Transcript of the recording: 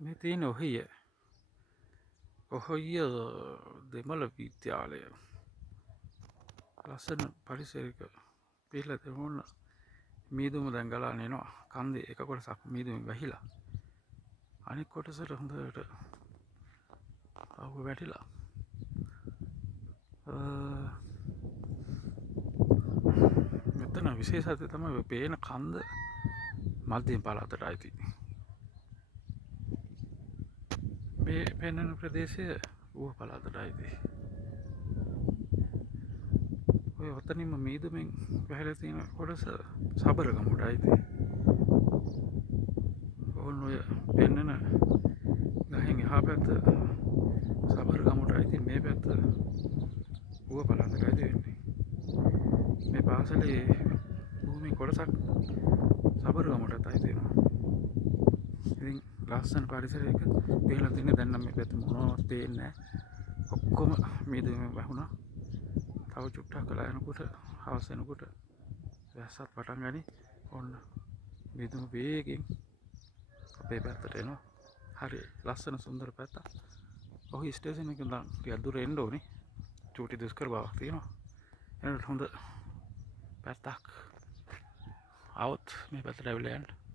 මේ තියෙන ඔහොය දෙමළ විද්‍යාලය ලස්සන පරිසරයක පිහිටලා තිබුණ මීදුම දැන් ගලාගෙන එනවා. කන්දේ එක කොටසක් මීදුමෙන් වැහිලා අනිත් කොටසට හොඳට අවුව වැටිලා මෙතන විශේෂත්වය තමයි පේන කන්ද මධ්‍යම පළාතට අයිති. මේ පෙන්වන ප්‍රදේශය ඌව පළාතට අයිති. ඔය ඔතනින්ම මීදුමෙන් වැහිලා තියෙන කොටස සබරගමුට අයිති. ඔන්න ඔය පෙන්වන ගහෙන් එහා පැත්ත සබරගමුට අයිති, මේ පැත්ත ඌව පළාතට අයිති වෙන්නේ. මේ පාසලේ භූමි කොටසක් සබරගමුටත් අයිති වෙනවා. ඉතින් ලස්සන පරිසරයක පිහිටලා තින්නේ. දැන් නම් මේ පැත්ත මොනවවත් පේන්නේ නැහැ. ඔක්කොම මීදුමෙන් වැහුණා. තව චුට්ටක් කළා යනකොට හවස වෙනකොට වැස්සත් පටන් ගනි. ඔන්න මීදුම වේගෙන් අපේ පැත්තට එනවා. හරි ලස්සන සුන්දර පැත්තක්. ඔහි ස්ටේෂන් එකෙන් ඉඳන් ටිකක් දුර එන්න ඕනේ. චූටි දුෂ්කර බවක් තියෙනවා. එනකොට හොඳ පැත්තක් આવොත් මේ පැත්තට ඇවිල්ලා යන්න.